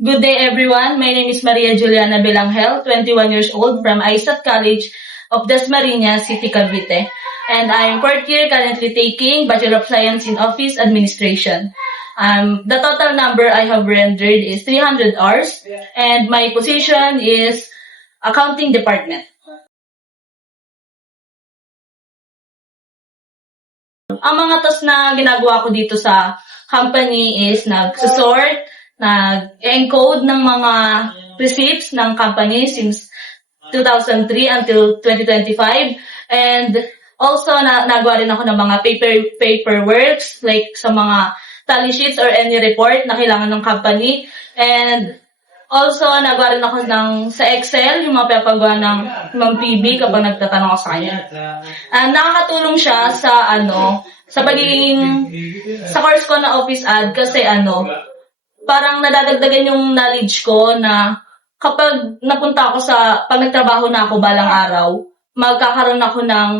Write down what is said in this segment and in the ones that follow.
Good day, everyone. My name is Maria Juliana Belangel, 21 years old from ISAT College of Dasmariñas City, Cavite. And I'm fourth year currently taking Bachelor of Science in Office Administration. The total number I have rendered is 300 hours, and my position is Accounting Department. Ang mga tasks na ginagawa ko dito sa company is nag-sort, nag-encode ng mga receipts ng company since 2003 until 2025. And also, nagawa rin ako ng mga paperworks, like sa mga tally sheets or any report na kailangan ng company. And also, nagawa rin ako sa Excel, yung mga pinapagawa ng Ma'am PB kapag nagtatanong ako sa kanya. Nakakatulong siya sa pagiging, sa course ko na office ad kasi parang nadadagdagan yung knowledge ko na kapag napunta ako pag nagtrabaho na ako balang araw, magkakaroon ako ng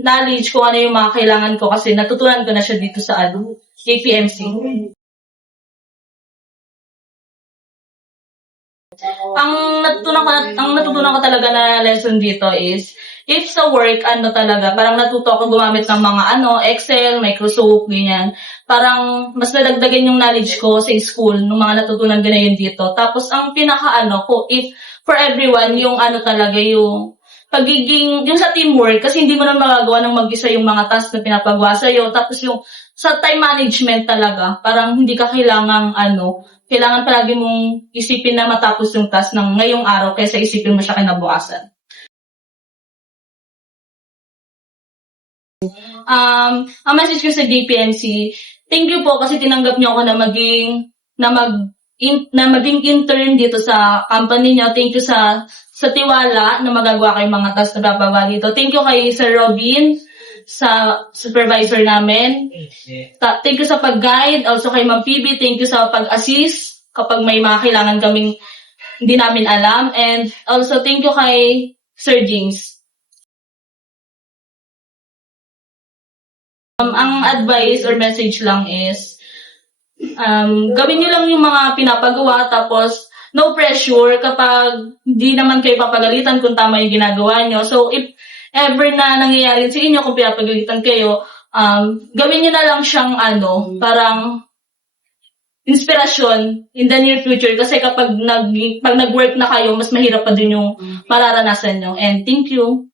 knowledge kung ano yung mga kailangan ko kasi natutunan ko na siya dito sa KPMC. Ang natutunan ko talaga na lesson dito is, if sa work, parang natuto ako gumamit ng mga Excel, Microsoft, ganyan. Parang mas nadagdagan yung knowledge ko sa school, ng mga natutunan ko na yun dito. Tapos, ang ko, if for everyone, yung yung pagiging, yung sa teamwork, kasi hindi mo na magagawa ng mag-isa yung mga tasks na pinapagawa sa'yo. Tapos yung sa time management talaga, parang hindi ka kailangan palagi mong isipin na matapos yung task ng ngayong araw kaysa isipin mo siya kinabukasan. Ang message ko sa DPMC, thank you po kasi tinanggap niyo ako na maging intern dito sa company niyo. Thank you sa tiwala na magagawa kayong mga tasks na bababa dito. Thank you kay Sir Robin, sa supervisor namin. Thank you sa pag-guide. Also kay Ma'am PB, thank you sa pag-assist kapag may mga kailangan kaming hindi namin alam. And also thank you kay Sir James. Ang advice or message lang is, gawin niyo lang yung mga pinapagawa, tapos no pressure kapag hindi naman kayo papagalitan kung tama yung ginagawa niyo. So if ever na nangyayari sa inyo kung pinapagalitan kayo, gawin niyo na lang siyang parang inspirasyon in the near future, kasi kapag nag-work na kayo, mas mahirap pa din yung mararanasan nyo. And thank you.